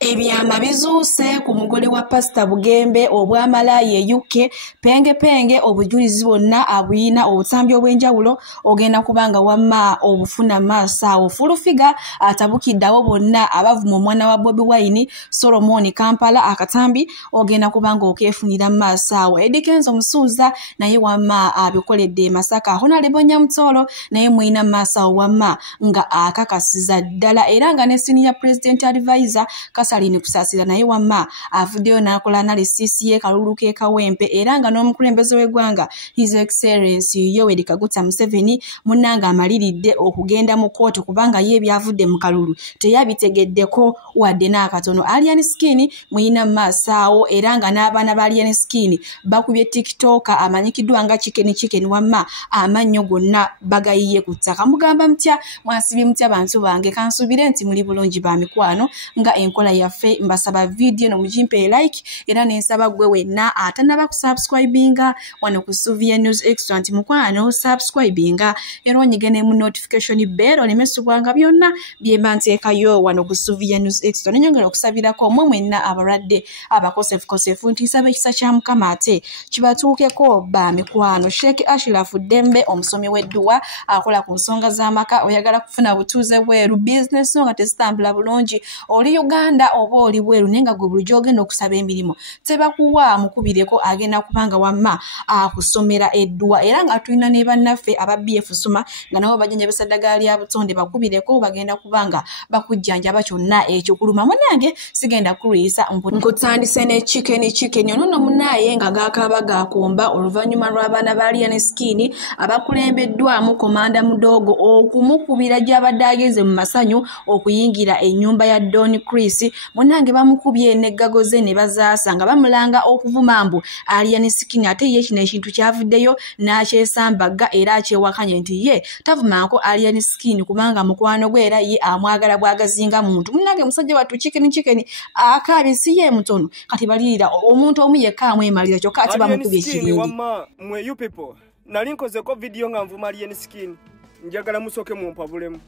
Ebyama bizuuse ku mugole wa Pastor Bugembe obwamalaye UK penge obujulizi bonna abuyina obutambi obwenjawulo ogenda kubanga wamma obufuna masa ofulufiga atabukiddawo bonna abavuma omwana wa Bobi Wine Solomon Kampala akatambi ogenda kubanga okefunira masa wa Edikenzo Musuuza naye wamma abikoledde Masaka Honorable Nyamutolo naye mwina masa wamma nga akakasiza ddala era nga ne senior president advisor Kasalini kusasira naye wamma avuddeyo n'akola analysis ye Kalulu ke Kawempe era nga n'omukulembeze w'eggwanga His Excellency Yoweri Kaguta Museveni munnanga amaliridde okugenda mu kooti kubanga ye byavudde mu Kalulu teyabitegeddeko wadde n'akatono. Alien Skin muyina masaawo era nga n'abaana ba Alien Skin bakubye TikTok amanyikiddwa nga chicken wamma amannyo gonna bagayiye ku ttaka. Mugamba mutya mwasibi mutya bantu bange kansubire nti muli bulungi ba mikwano nga enkola yaffe mbasaba video no mujimpe like era nensaba gwe wenna atanaba kusubscribinga wano ku Suvia News Extra nti mukwano subscribinga era onyigene mu notification bell olemesubwanga byonna byemba nteekayo wano ku Suvia News Extra nenyongera okusabirako mmwe mwenna abaradde abakosefu nti nsaba ekisa kya Mukama ate kibatuukeko ba mikwano. Sheikh Ashraf Dembe omusomi w'edduwa akola ku nsonga z'amaka oyagala kufuna butuuze bweru business nga tesitambula bulungi oli Uganda oba oli bweru nenga gwe bulijjo ogenda okusaba emirimu tebakuwa mukubireko agenda kubanga wamma akusomera edduwa era nga tulina ne bannaffe aba BF Suma nga nabo bajjanjabisa ddagala lya butonde bakubireko bagenda kubanga bakujjanjaba kyonna ekyo kuluma munange sigenda kuluyisa nkutandise ne chicken ono munaye nga gakaba gakomba oluvannyuma lw'abaana ba Alien Skin abakulembeddwamu komanda mudogo okumukubira gy'abadde agenze mu masanyu okuyingira ennyumba ya Don Chris munange bamukubye n'eggago ze ne bazaasa nga bamulanga okuvuma mbu Alien Skin ate ye kino ekintu kyavuddeyo n'akyesambaga era akyewakanye nti ye tavumanko Alien Skin kubanga mukwano gwe era ye amwagala bwagazinga muntu munange musajja wattu chicken akabisi ye mutono kati balirira omuntu omu yekka amwemalira kyokka ati bamukubye ekirindi. Wamma mwe you people nali nkozeko video nga nvuma Alien Skin njagala musoke mu mpabulemu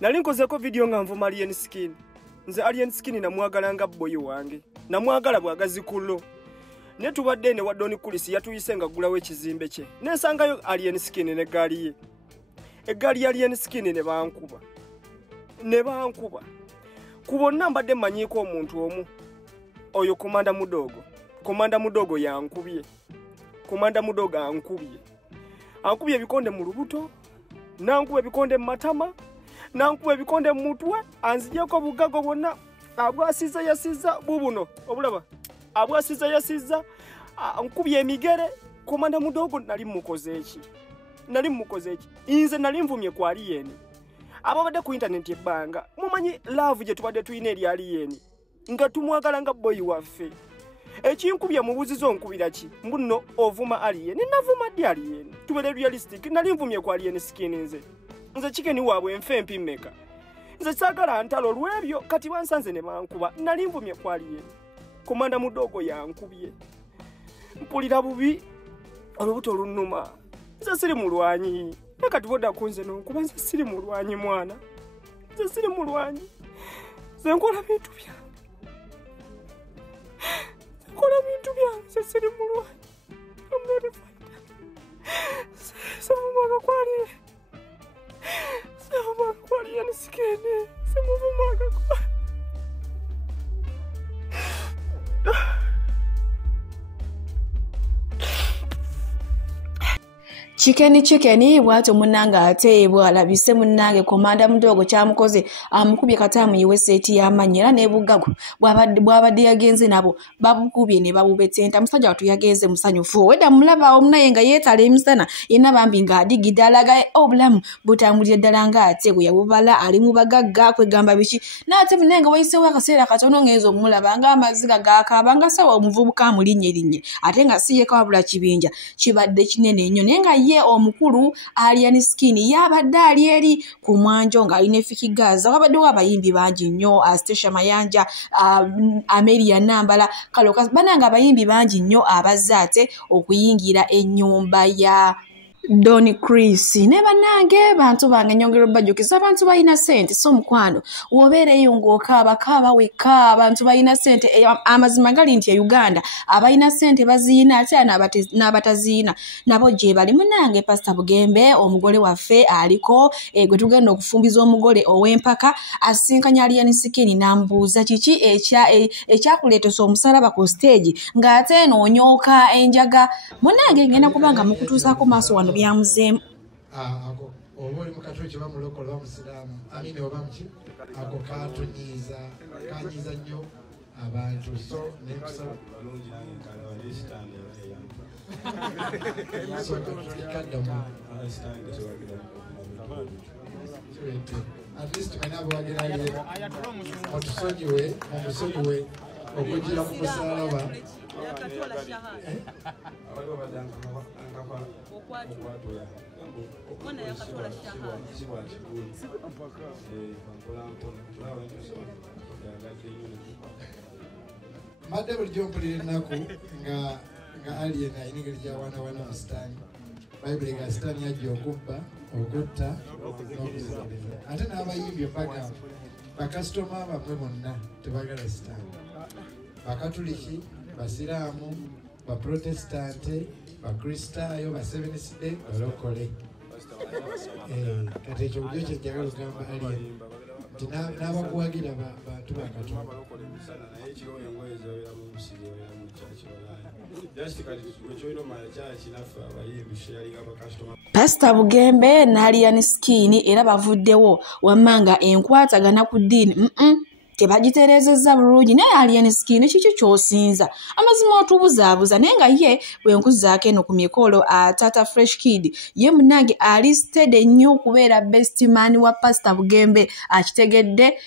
nali nkozeko video nga nvuma Alien Skin nze Alien Skin namwagala nga boyi wange namwagala bwagazi kullo ne tubadde ne wa Don Chris yatuyise nga gulawo ekizimbe kye nensangayo Alien Skin ne gaali ye egaali ya Alien Skin ne bankuba kubonna mbadde manyiko omuntu omu oyo komanda mudogo yankubye komanda mudogo ankubye ebikonde mu lubuto nankuba ebikonde mu matama nankuba ebikonde mu mutwe anzijeko bugago bonna abwasiza yasiza bubuno obulaba abwasiza yasiza ankubye emigere komanda mudogo nali mukoze eki inze nali nvumye kwa Alien ababadde ku internet ebbanga mumanyi love gye tubadde tuyina eri Alien nga tumwagala nga boyi waffe ekinkubye mubuzizo nkubira ki mbuno ovuma Alien navuma ddi Alien tubere realistic nali nvumye kwa Alien Skin nze chicken waabwe enfe mpimeka nze sagala ntalo lwebyo kati bansanze ne bankuba nali nvumye kwa Alien komanda mudogo yankubye mpulira bubi olubuto lunuma nze siri mulwanyi kati boda kunze nonkuba nze siri mulwanyi mwana nze siri mulwanyi nze nkola bintu byange nze siri mulwanyi I'm not a fighter semumaga kwa Alien Skin semumaga kwa chicken bwato munanga ate bwalabise munange komanda mudogo kyamukoze amukubye katamu yiweseti yamanyira ne bugago bwabadde yagenze nabo babukubye ne babubetenta musajja watu yagenze musanyufu weda mulaba omunaye nga yetale emisana ina bambi nga digidalaga obulamu butambulira ddala nga ate bwe yabubala ali mu bagagga kwegamba biki nate munenge wayisewo akaseera katono ngezo mulaba nga amaziga gakabanga sawa omuvubuka mulinnye ate nga siyeka wabula kibinja kibadde kinene nnyo nenga ye omukulu Alien Skin yabadde ali eri ku mwanjo nga alina efikigaza wabaddewo abayimbi bangi nnyo Astasha Mayanja Amelia Nambala Kaloka bananga abayimbi bangi nnyo abazze ate okuyingira ennyumba ya Doni Chris ne banange bantu bange nyongero bajukiza abantu bayina sente so mukwano wobereyo ng'okaaba weka abantu bayina sente amazima gali nti Uganda abayina sente baziyina ate n'abataziina nabo gye bali munange Pastor Bugembe omugole waffe aliko gwe tugenda okufumbiza omugole ow'empaka asinkanya Alien Skin nambuuza kiki ekyakuleetesa omusalaba ku stage ng'ate noonyooka enjaga munange ngenda kubanga mukutuusaako maaso wano byamuzeemu ako oba oli mukatoliki bamulokola bamusiraamu amini oba muki ako kanyiiza nnyo abantu so nekusaba at least menabwagerage otusonyiwe omusonyiwe okugira ku musalaba madde bulijjo mpulira ennaku nga Alien ayina engeri gy'awaanawaana mu sitaani bayibuli ga sitaani yajja okubba okutta n'okuzikiriza ate n'abayimbi bagamba bakasitoma bamwe bonna tebagala sitaani bakatuliki basiraamu baprotestante bakristaayo Seventh Day balokole kati ekyo bulijjo kyenjagala okugamba Alien nti n'abakuwagira bantu bakatonda Pastor Bugembe na Alien Skin era bavuddewo wammanga enkwatagana ku ddiini tebagiterezezza bulungi naye Alien Skin kiki ky'osinza amazima otubuzaabuza naye nga ye bwe nkuzaako eno ku mikolo Tata Fresh Kid ye munange alisted ennyo okubeera best man wa Pastor Bugembe akitegedde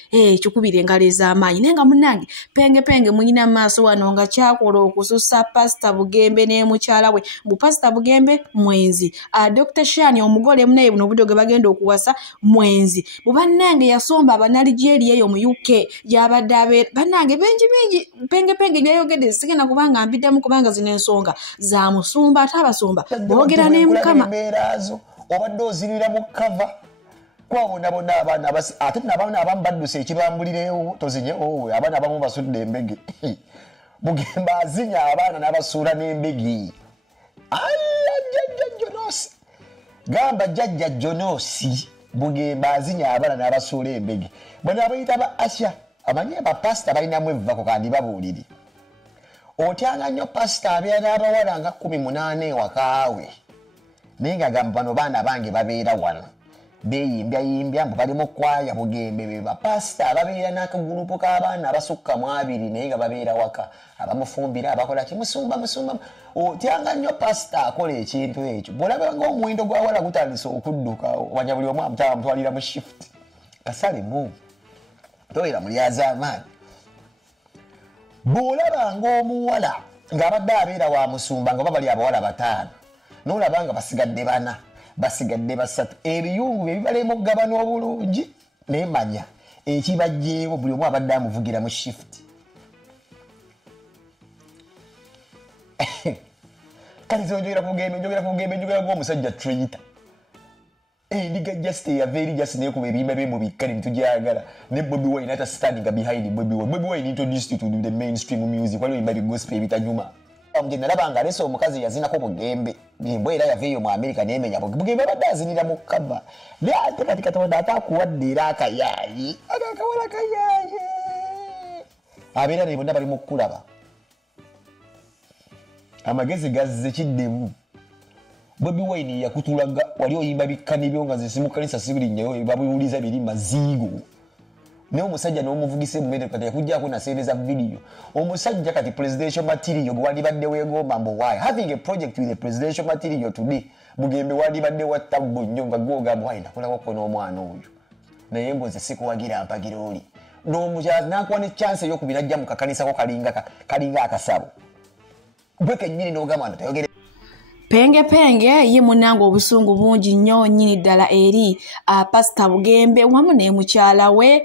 kikubira engalo ez'amaanyi naye nga munange penge muyina maaso wano nga kyakola okususa Pastor Bugembe ne mukyala we bu Pastor Bugembe mwenzi Dr. Shani omugole munaye buno obudde gwe bagenda okuwasa mwenzi bu bannange yasomba abanalijeeri eyo mu UK yabadde abeera bannange bingi penge byayogedde sigenda kubanga mbiddemu kubanga zino ensonga za musumba ate abasumba boogera ne Mukama embeerazo obadde ozirira mu kava kwabonabona abaana ate n'abaana abamu badduse ekibambulirewo tozinyewo abaana abamu basudde embege Bugembe azinya abaana n'abasuula n'embege jjajja Jonosi gamba jjajja Jonosi Bugembe azinya abaana n'abasuula embege bano abayita ba Asha amanye ba pastor balinamu evvako kandi babuulire otyanga nnyo pastor abeera n'abawala nga 18 wakaawe naye nga gamba bano baana bange babeera wano beeyimbyayimbya mbu bali mu kwaya Bugembe be ba pastor babeera n'akagulupu k'abaana abasukka mu 2 naye nga babeera waka abamufumbira abakola kimusumba otyanga nnyo pastor akola ekintu ekyo bw'olaba ng'omuwindo gw'awala gutandise okudduka wanya buli omu amutwalira mu shift kasale mu toera mulyazaamaanyi bw'olaba ng'omuwala ng'abadde abeera wa musumba nga bali abawala 5 n'olaba nga basigadde 4 basigadde 3 ebiyungu bye bibalema okugabana obulungi naye manya ekibajjeewo buli omu abadde amuvugira mu shift kati njogera ku Bugembe ng'omusajja traitor ndiga just ya very just ne kuba ebimba bye mu bikkali ntujagala ne Bobi Wine ata standing behind Bobi Wine introduced you to the mainstream music wali imba gospel bitanyuma amgenda labanga leso omukazi yazina ko Bugembe bimbo era yaveyo mu America nemenya Bugembe badazinira mu kaba ne ate kati katonda atakuwaddira akayayi akakawala kayayi abera ne bonna bali mu kulaba amagezi gazze kiddemu Bobi Wine yakutulaga wali oyimba bikkani byonga zisimu kanisa sibuli nyo babuuliza biri mazigo ne omusajja n'omuvugise mu mede kati yakujjako na series of video omusajja kati presidential material gwali badde wegomba mbo why having a project with the presidential material today Bugembe wali badde watabbo nyonga gwoga why nakolako ko n'omwana oyo naye mboze sikuwagira ampagira oli n'omujazi nakuwa ne chance y'okubirajja mu kakanisa ko kalinga akasabo bweke nyini n'ogamba ntayogere Penge ye munange obusungu bungi nnyo nnyini ddala eri Pastor Bugembe wamu ne mukyala we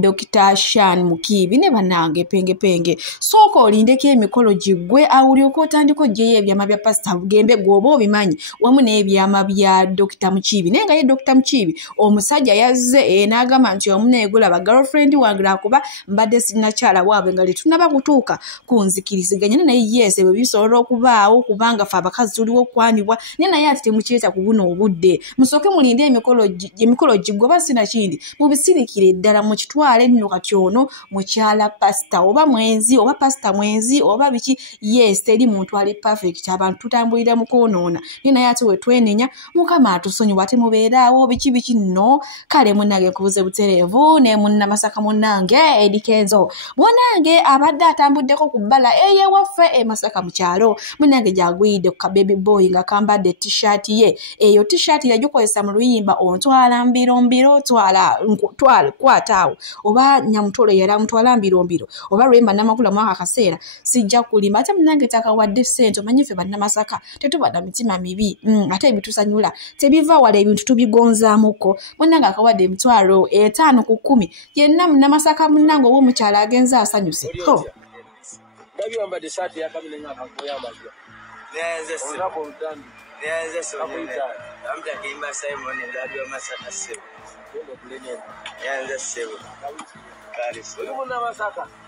Dr. Shan Mukibi ne bannange penge sooka olindeko emikolo giggwe awulyoka otandika oggyeyo ebyama bya Pastor Bugembe gwoba obimanyi wamu n'ebyama bya Dr. Mukibi naye nga ye Dr. Mukibi omusajja yazze n'agamba nti omuneegula ba girlfriend wange lwakuba mbadde sinnakyala waabwe nga letunaba kutuuka ku nzikiriziganya naye yes bwe bisobola okubaawo kubanga fe abakazi tuliwo okwanibwa naye ate temukireeta ku buno obudde musooke mulinde emikolo giggwe oba sina kindi mubisirikire ddala mukitwale nno kati ono mukyala pastor oba mwenzi oba pastor mwenzi oba biki yes teri muntu ali perfect abantu tutambulira mu kwonoona naye ate we twenenya mukama atusonyiwa ate mubeeraawo biki nno kale munnange nkubuze butereevu ne munnamasaka munnange Eddie Kenzo munnange abadde atambuddeko ku bbala eyewaffe Masaka mu kyalo munnange gyagwidde ku kababy boy nga kambadde t-shirt ye eyo t-shirt yagikozesa mu luyimba ontwala mbiro twala kwataawo oba nyamutolo yali amutwala mbiro oba lwemba namakula mwaka kaseera sijja kulima ate munnange takawadde ssente omanyi ffe bannamasaka tetubadda mitima mibi ate ebitusanyula tebiva wala ebintu tubigonzaamuko munnange akawadde emitwalo 5 ku 10 yenna munnamasaka munnange ow'omukyala agenze asanyuse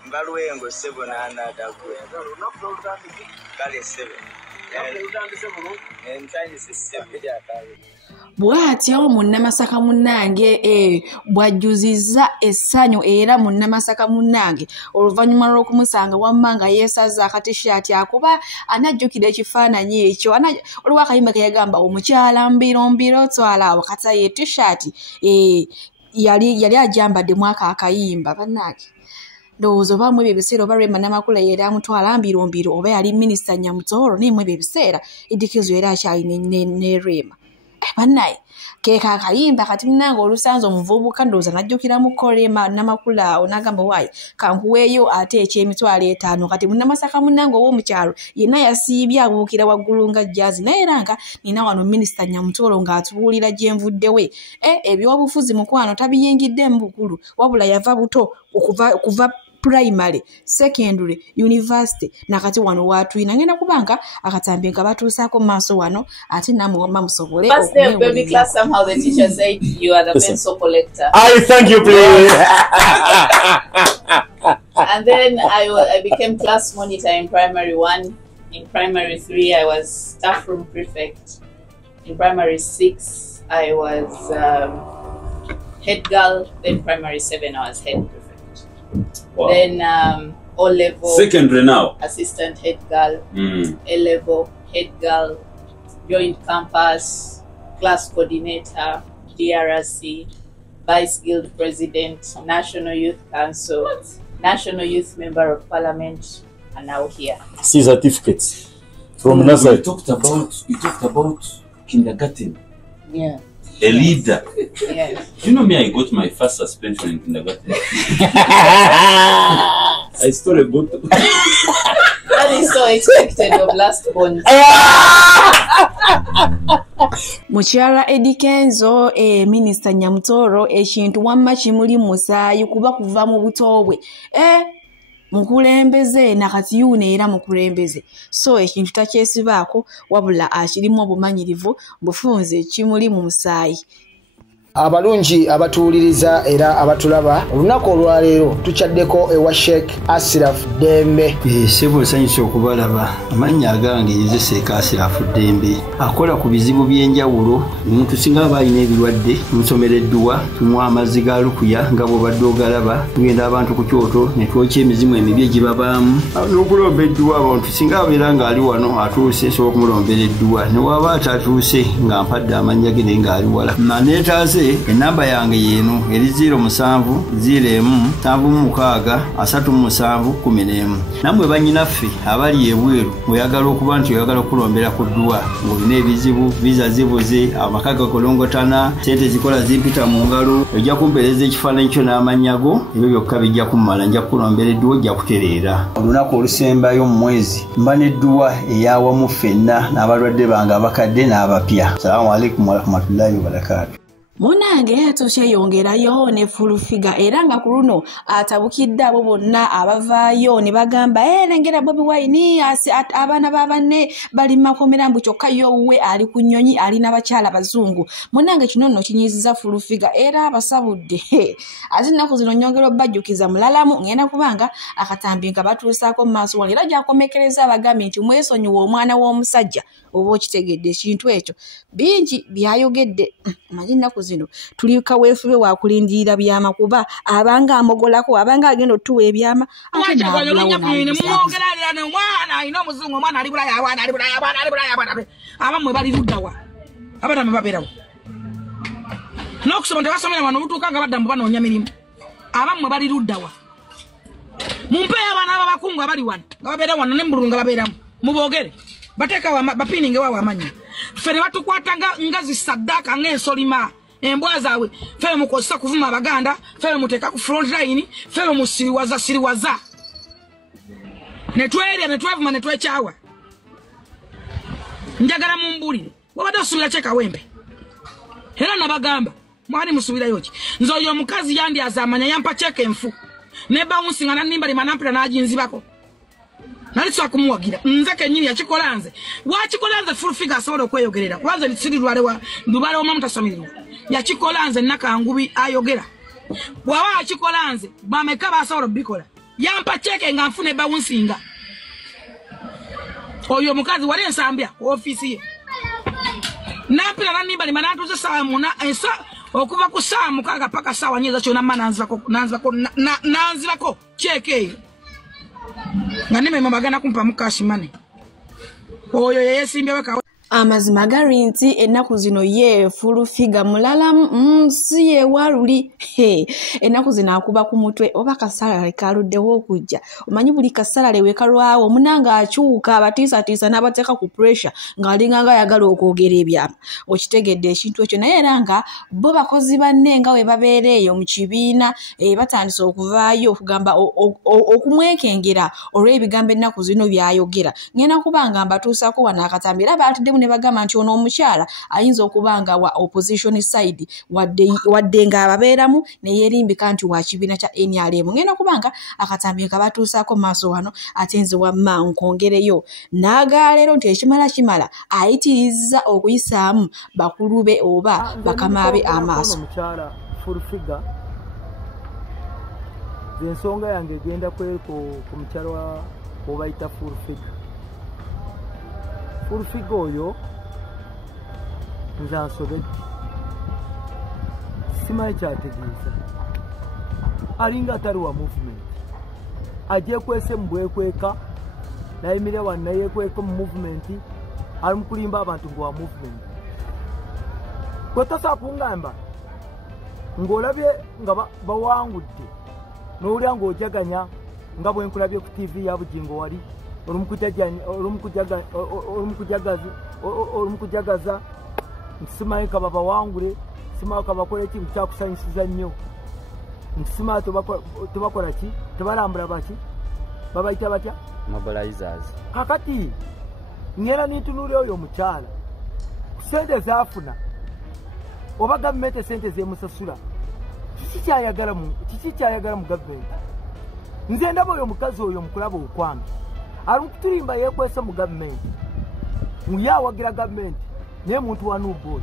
Mbaluwengo sebo na anadagwe kale sebo bw'atyo munnamasaka munnange bw'ajjuzizza essanyu era munnamasaka munnange oluvannyuma lw'okumusanga wamma nga yeesaza akatishaati akuba anajjukira ekifaananyi ekyo oliwo akayimba ke yagamba omukyala mbiro twala wakati ye tishaati yali ajambadde mwaka akayimba bannange ndowooza oba mu ebyo ebiseera oba Rema Namakula yera amutwala mbiro oba yali minisita Nyamutoro naye mu ebyo ebiseera Eddie Kenzo yera akyali ne Rema bannaye keeka akayimba kati munnange olusanze omuvubuka ndowooza najjukiramuko Rema Namakula onagamba waayi kankuweeyo ate ekyemitwalo 5 kati munnamasaka munnange ow'omukyalo yenna yasiibye abuukira waggulu nga jazzi naye era nga nina wano minisita Nyamutoro ng'atubuulira gye nvuddewe ebyobufuzi mukwano tabiyingidde mu bukulu wabula yava buto okuva primary, secondary, university nakati wano watuyina ngenda kubanga akatambi nga batuusaako maaso wano ate namwe wamma musobole first day of baby class somehow the teacher said you are the pencil collector. I thank you please. And then I became class monitor in primary 1. In primary 3 I was staff room prefect. In primary 6 I was head girl. Then primary 7 I was head prefect. Wow. Then O level secondary now assistant head girl, A level head girl, joint campus class coordinator, DRC, vice guild president, National Youth Council, National Youth Member of Parliament, and now here. See certificates from nursery. You talked about kindergarten. Yeah. A leader. Yes. You know me, I got my first suspension in kindergarten. I stole a bottle. That is so expected of last born. Mukyala Eddie Kenzo Minister Nyamutoro ekintu wamma kimuli musaayi kuba kuva mu buto bwe mukulembeze nakati yune era mukulembeze so ekintu takyesibaako wabula akirimu obumanyirivu bufunze kimuli mu musaayi. Abalungi abatuuliriza era abatulaba olunaku olwaleero tukyaddeko ewa Sheikh Ashraf Dembe. Sebo nsanyuse okubalaba amannya agange Seeka Ashraf Dembe akola ku bizibu by'enjawulo omuntu singa aba alina ebirwadde musomereddwa tumuwa amazzi ga lukuya nga bw'obadde ogalaba tugenda abantu ku kyoto ne twokya emizimu emibi egibabaamu n'okulomba edduwa abantu singa abeera ng'ali wano atuuse sobola okumulombera edduwa ne waba atatuuse nga mpadde amannya ge naye ng'ali wala naneetaase nze enamba yange yeno eri 0701763711 namwe banyinaffe abali ebweru oyagala okuba nti oyagala okulombera ku ddwa ng'olina ebizibu viza zibuze amaka gakolongotana sente zikola zimpita mu ngalo ojja kumpeereza ekifaananyi kyo n'amanyago ebyo byokka bijja kummala nja kulombera edduwa ojja kutereera olunaku olusembayo mu mwezi mba n'edduwa eyawamu ffenna n'abalwadde bange abakadde n'abapya. Salaamu alaikum warahmatullahi wabarakatuh. Munange atokyeyongerayo ne full figure era nga ku luno atabukidde abo bonna abavaayo ne bagamba lengera Bobi Wine abaana b'abanne bali makomera mbu kyokka yowe ali ku nnyonyi alina bakyala bazungu. Munange kino nno kinyiziza full figure era abasabudde ate ennaku zino nyongera obbajjukiza mulalamu ngenda kubanga akatambi nga batuusaako mu maaso wano era gyakomekereza abagambye nti mwesonyiwa omwana w'omusajja oba okitegedde ekintu ekyo bingi byayogedde manyi nnaku zino tuli kaweefube wa kulindirira byama kuba abanga amogolako abanga agenda otuwa ebyama ate abamwe bali luddawa abana mbabeerawo n'okusoma tebasomera wano obutuuka nga badda mu banoonya mirimu abamwe bali luddawa mumpeeyo abaana b'abakungu abali wano nga babeera wano n'embululu nga babeeramu muboogere bateeka bapininge waawe amanya ffe ne batukwata nga zisaddaaka ng'ensolima embwa zaabwe ffe mukozesa kuvuma abaganda ffe muteeka ku front line ffe musiriwaza ne twerya ne twevuma ne twekyawa njagala mumbulire wabadde osubira kyekawembe era nabagamba mwali musubirayo ki nze oyo omukazi yandyaza amanya yampa kyeka enfu ne bawunsinga nanimba limanampira n'aginzibako nalitsa kumuwagira nze kenyini yakikola nze wakikola nze full figure asobola okweyogerera kubanze lisiri lwale wa mutasamirirwa yakikola nze nakangubi ayogera bwaba akikola nze bameka basobola bikola yampa cheke nga nfune bawunsinga oyo omukazi wali ensambya ku ofisi ye nampira nanimba limanantuze saa muna ensa okuva ku saa mukaga paka saa wanyeza kyona nanzirako cheke eyo nga nime magana kumpa mukashi mane oyo yesimbye weka amazima gari nti ennaku zino ye full figure mulala si ye waluli ennaku zino akuba ku mutwe oba kasalale kaluddewo okujja omanyi buli kasalale wekalwawo munanga akyuka abatiisatiisa n'abateeka ku pressure ng'alinganga ayagala okwogera ebyama okitegedde ekintu ekyo naye era nga bo bakozi banne nga we babeera eyo mu kibiina batandise okuvaayo okugamba okumwekengera olw'ebigambo ennaku zino byayogera ngenda kubanga mbatuusaako wano akatambi era baatuddemu ne bagamba nti ono omukyala ayinza okubanga wa opposition side wadde nga ababeeramu ne yeerimbika nti wa kibiina kya NRM ngenda kubanga akatambi kabatuusaako maaso wano ate nze wamma nkongereyo n'agaleero nti ekimala ayitirizza okuyisaamu bakulu be oba bakamaabe amaaso omukyala full figure ensonga yange egenda ku mukyala obayita full figure oyo nze ansobedde simanyi kyategeeza alinga atali wa movement ajekwese mu bwekweka nayimire wano nayekweka mu movement ali mu kulimba abantu ngo wa movement kwetosa kungamba ng'olabye nga bawangudde n'owulira ng'ojaganya nga bwe nkulabye ku TV ya Bugingo wali olumukujagaza nsimanyi kaba bawangule simanyi kabakole ekintu kyakusanyisiza nnyo nsimanyi tebakola ki tebalambula baki babayita batya mobilizers kakati ngera nintunulira oyo omukyala sente zaafuna oba gavumenti sente zemusasula kiki kyayagala mu gavumenti nze ndaba oyo omukazi oyo omukulaba okwange ali kutulimba yekwese mu gavumenti muyawagira gavumenti naye muntu wa nubu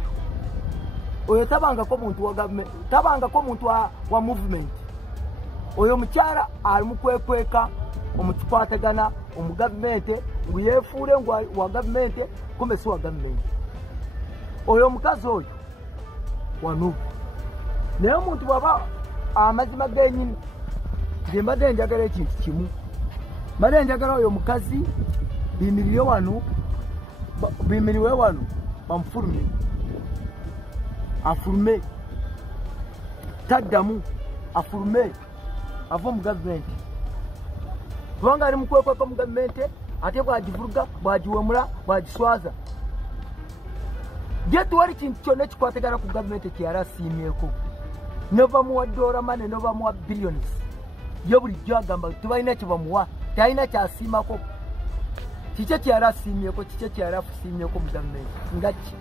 oyo tabangako muntu wa gavumenti tabangako muntu wa movement oyo mukyala ali mukwekweka omukikwatagana omu gavumenti ngu yefuule ngu wa gavumenti kumbe si wa gavumenti oyo omukazi oyo wa nubu naye omuntu bwaba amazima genyini nze mbadde njagala ekintu kimu mbadde njagala oyo omukazi bimiriwe wano bamufulume afulume taddamu afulume ava mu gavumenti kubanga ali mukwekweka mu gavumenti ate bwagivuruga bwagiwemula bwagiswaza je tuwali kintu kyonna ekikwategana ku gavumenti kyeyali asiimyeko nova muwa dola mane nova muwa billions ye bulijjo agamba tebalina kyebamuwa talina kyasiimako kiki kyeyali asiimyeko kiki kyeyali afusiimyeko mu gavumenti nga ki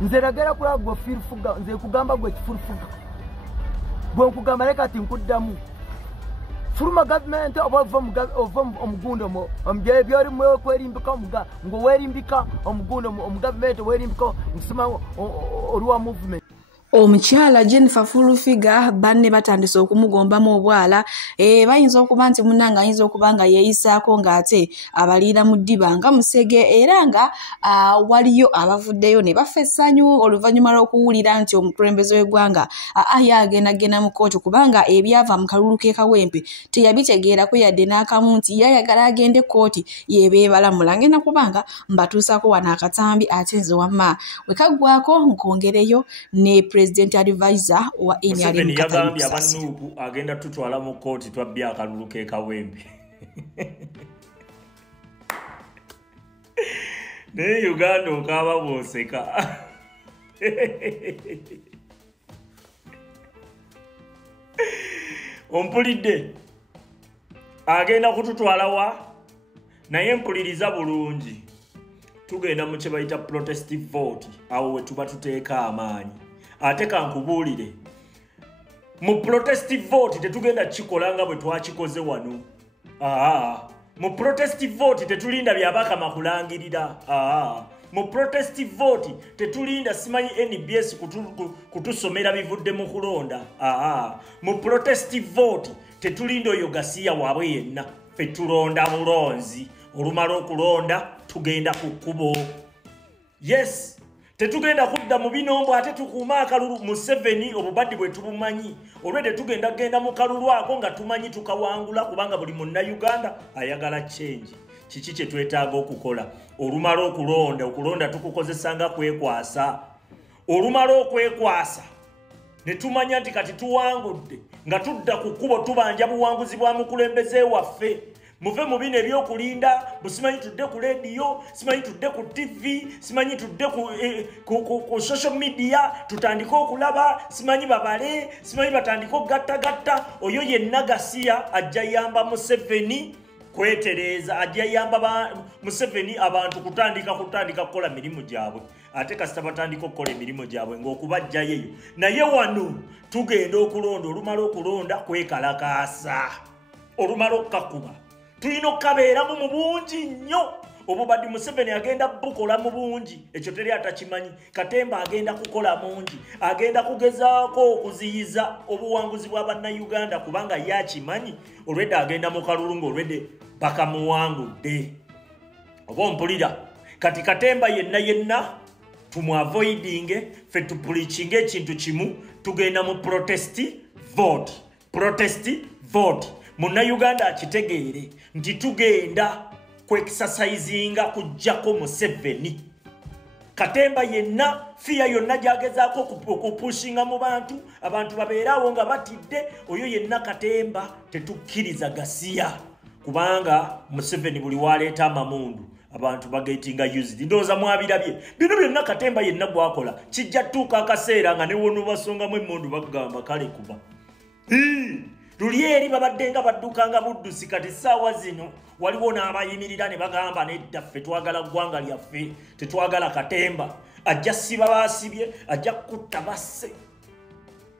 nze nagera kula gwe firufuga nze kugamba gwe kifurufuga gwe nkugamba leka ati nkuddamu fuluma gavumenti oba ova omugundo omugere byoli mwerimbika ng'owerimbika omugundo omugavumenti owerimbika nkusoma oluwa movement. Omukyala Jennifer Fulufiga banne batandise okumugombamu obwala bayinza okuba nti munanga ayinza okuba nga yeeyisaako ng'ate abaliira mu ddiba nga musege era nga waliyo abavuddeyo ne bafa essanyu oluvannyuma lw'okuwulira nti omukulembeze w'eggwanga yagendagenda mu kkooti kubanga ebyava mu kalulu k'e Kawempe teyabitegeerako yadde n'akamu nti yayagala agende kkooti yebeebalamula ngenda kubanga mbatuusaako wano akatambi ate nze wamma wekaggwako nkongereyo ne President Advisor wa NRM yagambye abanuupu agenda tutwala mu kkooti twabbya akalulu k'e Kawempe naye Uganda okaaba bw'oseka ompulidde agenda kututwala wa naye mpuliriza bulungi tugenda mu kye bayita protestive vote awo we tuba tuteeka amaanyi ate kankubuulire mu protestive vote tetugenda kikola nga bwe twakikoze wano mu protestive vote tetulinda byabakama kulangirira mu protestive vote tetulinda simanyi NBS kutusomera bivudde mu kulonda mu protestive vote tetulinda oyo gasiya waabwe yenna fe tulonda bulonzi olumala okulonda tugenda ku kkubo yes tetugenda kudda mu binombo ate tukuuma akalulu mu 7 obubadde bwe tubumanyi olwedde tugenda mu kalulu ako nga tumanyi tukawangula kubanga buli Munnayuganda ayagala change kiki kye twetaaga okukola olumala okulonda tukukozesa nga kwekwasa olumala okwekwasa ne tumanya nti kati tuwangudde nga tudda ku kkubo tubanja buwanguzi bwa mukulembeze waffe muve mu bino ebyokulinda busimanyi tudde ku radio simanyi tudde ku TV simanyi tudde ku social media tutandike okulaba simanyi babale simanyi batandike okugattagatta oyo yenna gasiya ajja yamba mu 7 kwetereza ajja yamba mu 7 abantu kutandika kukola mirimu gyabwe ate kasita batandika okukola emirimu gyabwe ng'okubajjayo naye wano tugenda okulonda olumala okulonda kwekalakaasa olumala okukakuba tulina okukabeeramu mu bungi nnyo obubadde Museveni agenda bukola mu bungi ekyo teri atakimanyi Katemba agenda kukola mungi agenda kugezaako okuziyiza obuwanguzi bw'Abannayuganda kubanga yakimanyi olwedde agenda mu kalulu ng'olwedde bakamuwangudde oba ompulira kati Katemba yenna tumwavoidinge fe tupulichinge ekintu kimu tugenda mu protest vote Munnayuganda akitegeere nti tugenda kwexercisinga kujjako mu 7 Katemba yenna fiya yonna gyagezaako okupushinga mu abantu babeerawo nga batidde oyo yenna Katemba tetukkiriza gasiya kubanga mu 7 buli waleeta amamundu abantu bagetinga used ndooza mwabirabye bino byonna Katemba yenna gwakola kijja tuuka akaseera nga ne wonu basongamu emmundu bagamba kale kuba luli eri babadde nga baddukanga buddusi kati ssaawa zino waliwo n'abayimirira ne bagamba nedda ffe twagala ggwanga lyaffe tetwagala Katemba ajja siba baasibye ajja kutta basse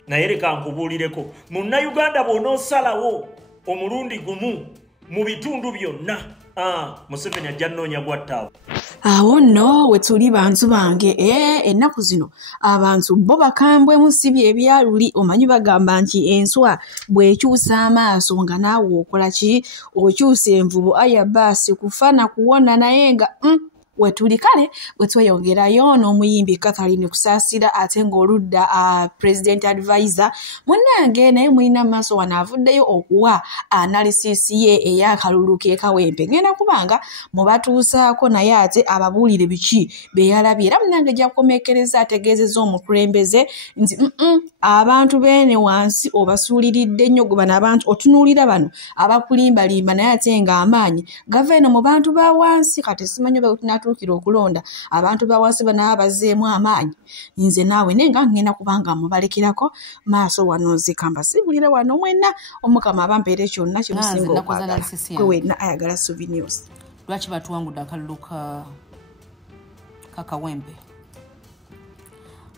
naye leka nkubuulireko Munnayuganda bw'onoosalawo omulundi gumu mu bitundu byonna Museveni ajja nnoonya gwattaawo awo nno we tuli bantu bange ennaku zino abantu bo bakambwemu sibye ebyaluli omanyi bagamba nti enswa bw'ekyusa amaaso nga naawe okola ki okyusa envubu aya baasi kufaana kuwona naye nga wetuli kale wetweyongerayo n'omuyimbi Catherine Kusaasira ate ng'oludda president advisor munnange naye mulina maaso wano avuddeyo okuwa analysis ye ey'akalulu ke Kawempe ngenda kubanga mubatuusaako naye ate ababuulire biki beyalabye era munnange gyakukomekereza ategeezezza omukulembeze nti abantu beene wansi obasuuliridde nnyo bano abantu otunuulira bano abakulimbalimba naye ate ng'amaanyi gava eno mu bantu ba wansi kati simanyi oba tunatuukira okulonda abantu ba wansi bano abazzeemu amaanyi nze naawe naye nga ngenda kubanga mubalekirako maaso wano nzikamba sibulira wano mwenna omukama abampeere kyonna kimusinga okwagala kwe wenna ayagala souvenirs lwaki batuwangudde akalulu ka Kawempe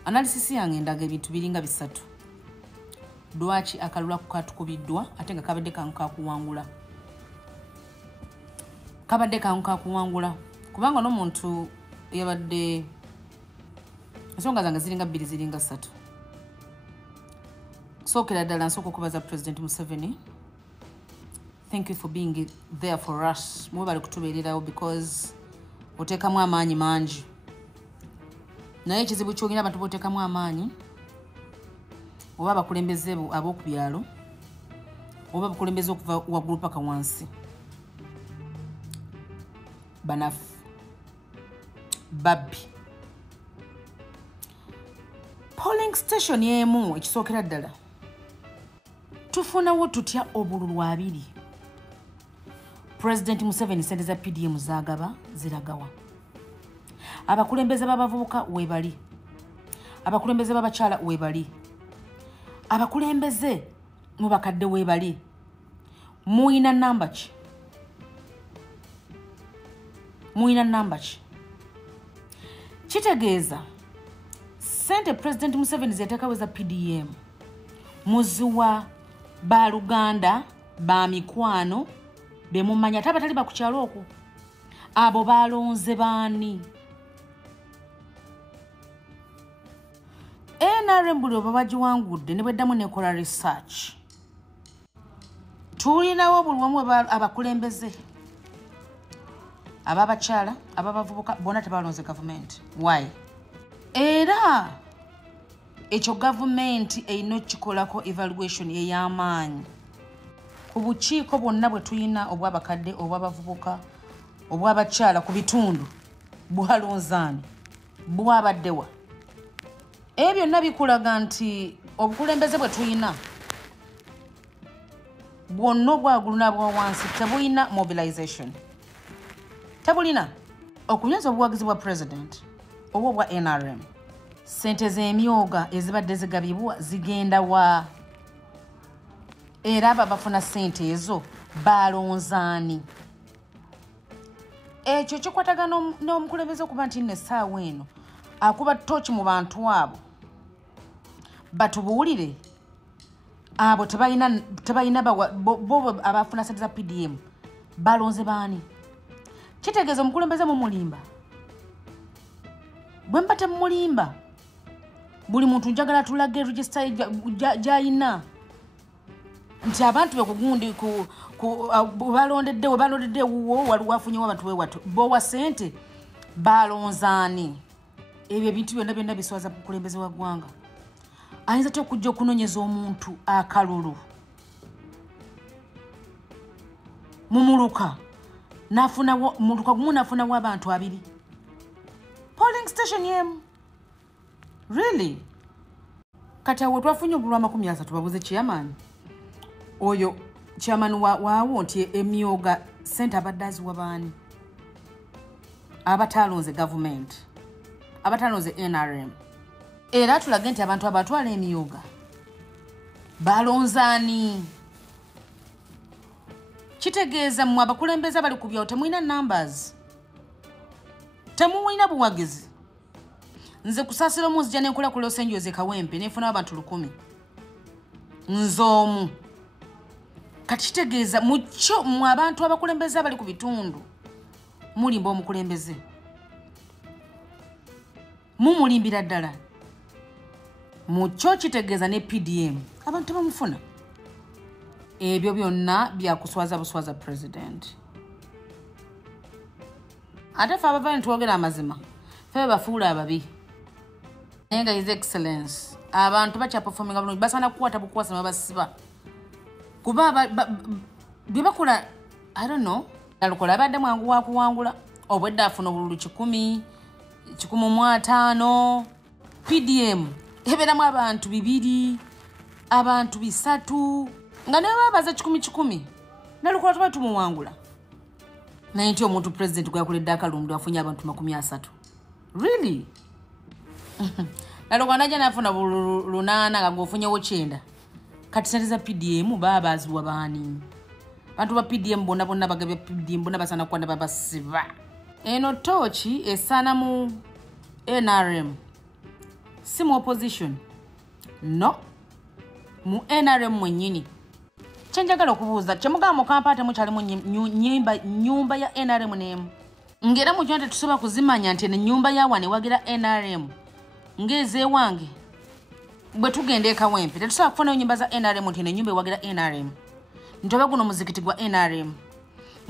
analysis yange ndaga ebintu biringa bisatu lwaki akalulu katukubiddwa ate nga kabadde kangu kakuwangula kubanga n'omuntu yabadde ensonga zange ziringa bbiri ziringa ssatu sookera ddala nsooka okubaza President Museveni thank you for being there for us mwebale kutubeererawo because oteekamu amaanyi mangi naye ekizibu kyogina abantu boteekamu amaanyi oba abakulembeze ab'oku byalo oba abakulembeze okuva waggulu paka wansi banafu babbi polling station y'emu ekisookera ddala tufunawo tutya obululu abiri President Museveni sente za PDM zagaba ziragawa abakulembeze b'abavubuka webali abakulembeze b'abakyala webali abakulembeze mu bakadde webali muyina namba ki kitegeeza sente President Museveni zeteekawo za PDM muziwa baluganda ba mikwano bemumanya ate abatali bakukyalo okwo abo balonze baani NRM buli oba bagiwangudde ne bweddamu nekola research tulinawo buli wamu abakulembeze ababakyala ababavubuka bonna tebalonze gavumenti why era ekyo gavumenti erina okikolako evaluation ey'amaanyi ku bukiiko bwonna bwe tulina obw'abakadde obw'abavubuka obw'abakyala ku bitundu bwalonzaani bwabaddewa ebyo byonna bikulaga nti obukulembeze bwe tulina bwonna obwagulu n'abwa wansi tebulina mobilization tebulina okunyweza obuwagizi bwa president oba obwa NRM sente z'emyoga ezibadde zigabibwa zigenda wa era abo bafuna sente ezo balonzaani ekyo kikwatagana n'omukulembeze okuba nti nno essaawa eno akuba tooki mu bantu abo batubuulire abo tebalina bo abafuna sente za PDM balonze baani kitegeeza omukulembeze mumulimba bwe mba temulimba buli muntu njagala tulage register gy'ayina nti abantu bekugundi balondedde wuwo waliwo afunyewo abantu wewatu bowa sente balonzaani ebyo ebintu byonna biswaza mukulembeze wa ggwanga ayinza ty okujja okunoonyeza omuntu akalulu mumuluka muluka gumu nafunawo abantu abiri polling station yemu really kati awo twafunye obulwa 30 babuze chairman oyo chairman waawo nti emyoga sente abadde aziwa baani abatalonze government abatalonze NRM era tulage nti abantu abatwala emyoga balonzaani kitegeeza mmwe abakulembeze bali ku byawo temulina numbers temulina buwagizi nze kusaasira omu nzija nenkola ku Los Angeles Kawempe nefunawo abantu 1000 nze omu kati kitegeeza mukyo mmwe abantu abakulembeze abali ku bitundu mulimba omukulembeze mumulimbira ddala mukyo kitegeeza ne PDM abantu tebamufuna ebyo byonna byakuswaza buswaza president ate fe abava nitwogera amazima fe bafuula ababi naye nga his excellence abantu bakyaperforminga bulungi basaana kukwata bukwasi nebabasiba kuba bye bakola I don't know alukola abadde mwangu wakuwangula obwedde afuna obululu 1,500 PDM ebeeramu abantu 2 abantu 3 nga naye babaza 1,000 nalukola tuba tumuwangula naye nti omuntu president gwakoledde akalundu afunye abantu 30 really nalukola najja nafuna bululu 8 nga gwofunyewo 9 kati sente za PDM babaziwa baani bantu ba PDM bonna bagabye PDM bonna basana kwanda babasiba eno tochi esana mu NRM si mu opposition no mu NRM mwenyini chenjagala okubuuza kyemugamba kampate mukyali mu nyumba ya NRM nemu ngera mu kyonte tusoba kuzimanya nti nyumba ya wane wagira NRM ngeze wange bwe tugende ekawempe tetusoba kufuna nyumba za NRM nti nyumba wagira NRM ntobe guno muzikiti gwa NRM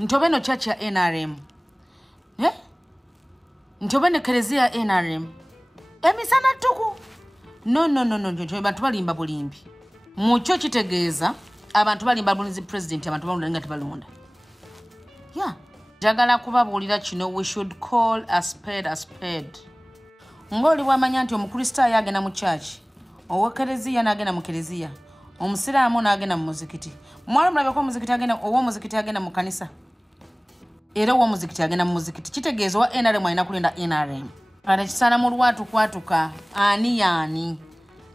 ntobe no church ya NRM ntobe ne kerezia ya NRM emisana tuku no ntobe bantu balimba bulimbi mucho kitegeeza abantu balimba bulinzi president abantu balonda nga tebalonda jagala kubabuulira kino we should call a spade ngoli wamanya nti omukristaayo agenda mu church owekerezia n'agenda mu kerezia omusiraamu n'agenda mu muzikiti mwali mulabeko omuzikiti agenda ow'omuzikiti agenda mu kanisa era ow'omuzikiti agenda mu muzikiti kitegeeza owa NRM alina kulinda NRM ate kisaana mu lwatu kwatuka ani yaani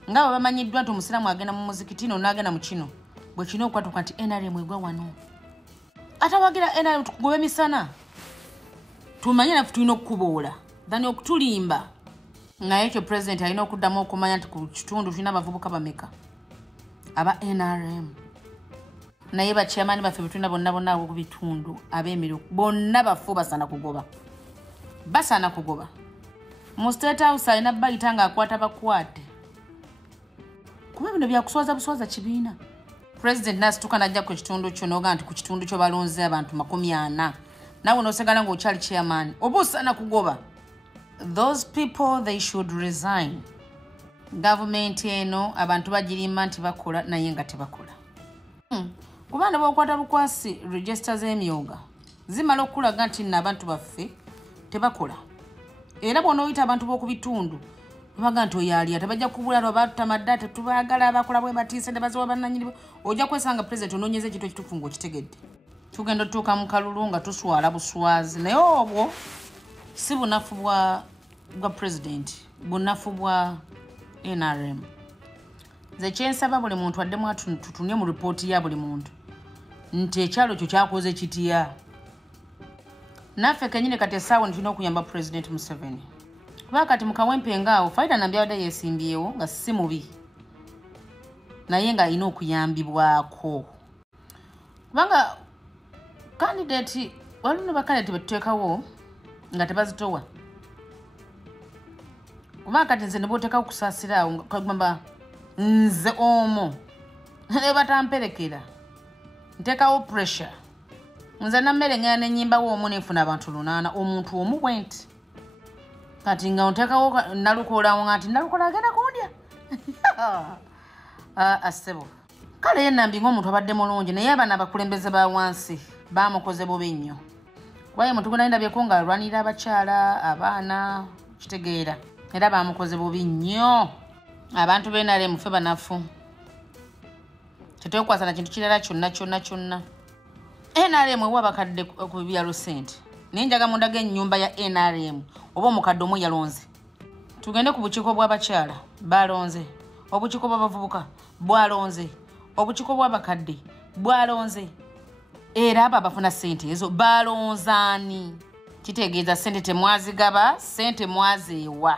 nga bwe bamanyiddwa nti omusiraamu agenda mu muzikiti no n'agenda mu kino bwe kino okwatuka nti NRM egwa wano ate wagira NRM tukugoba emisana tumanye nafe tulina okukuboola thani okutulimba naye ekyo president alina okuddamu okumanya nti ku kitundu tulina abavubuka bameka aba NRM naye bachairman baffe betulina bonna abo ku bitundu ab'emirimu bonna bafu basana kugoba mu state house alina bayita nga akwata bakwate kuba bino byakuswaza buswaza kibiina president nasituka najja ku kitundu kyo noga nti ku kitundu kyo balonze abantu 40 nawe nosegala ng'okyali chairman oba osana kugoba those people they should resign government eno abantu bagirimba nti bakola naye nga tebakola kubanda bwokwata bukwasi register z'emyoga zimala okulaga nti n'abantu baffe tebakola era bw'onoyita abantu b'oku bitundu baga nti oyaliya tebajja kubula lwa batamadda tetubaagala abakola bwe batiise ne baziwa bannanyini ojja kwesanga president onoonyeza ekintu ekituufu ng'okitegedde tugenda otutuuka mu kalulu nga tuswala buswazi naye obwo si bunafu bwa president bunafu bwa NRM nze kyensaba buli muntu addemu tutunye mu ripooti ya buli muntu nti ekyalo kyo kyakoze kitya naffe kenyini kati essaawa tulina okuyamba president Museveni kuba kati mukawempe ngaawo faida nambi abadde yeesimbyewo nga si mubi naye nga alina okuyambibwako kubanga candidate walino bakandidate betuteekawo nga tebazitowa kuba kati nze ne booteekawo kusaasiraawo kagamba nze omo ne batamperekera nteekawo pressure nze nammere ngenda nenyimbawo omu nenfuna abantu 8 omuntu omu bwenti kati nga nteekawo nalukoolawo nga nti nalukola agenda kundya asebo kale ye nambi ng'omuntu abadde mulungi naye abana abakulembeze ba wansi bamukoze bubi nnyo kuba ye muntu gwe nalinabyeko nga alwanirira abakyala abaana kitegeera era bamukoze bubi nnyo abantu b'NRM ffe banafu tetwekwasa na kintu kirala kyonna NRM ewa bakadde ku byalo sente naye njaga mundaga ennyumba ya NRM oba omukadde omu yalonze tugende ku bukiiko bw'abakyala balonze obukiiko bw'abavubuka bwalonze obukiiko bw'abakadde bwalonze era abo abafuna sente ezo balonzaani kitegeeza sente temwazigaba sente mwazeewa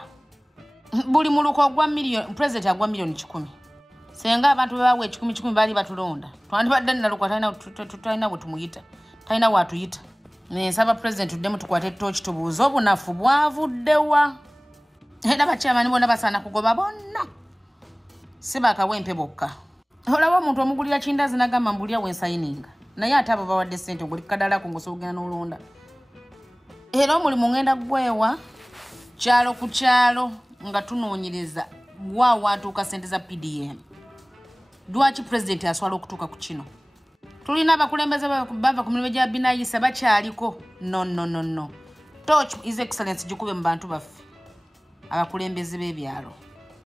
buli muluko ogwa million president agwa million 10 senga abantu bawe 10 bali batulonda twandibadde naluko talina bwe tumuyita talina watuyita nsaba president tuddemu tukwate tochi tubuuza obunafu bwavuddewa era bakyamani bonna basaana kugoba bonna si bakawempe bokka olaba omuntu omugulira kindazi nagamba mbulya wensayininga naye ate abo bawadde sente oguli kadalako ngosoogenda n'olonda era omulimu ngenda gwewa kyalo ku kyalo nga tunoonyereza waawa atuuka ssente za PDM. Lwaki pulezidenti aswala okutuuka ku kino? Tulina abakulembeze bava ku mirimu gya binayisa bakyaliko. No. Torch His Excellency gikube mu bantu baffe abakulembeze b'ebyalo.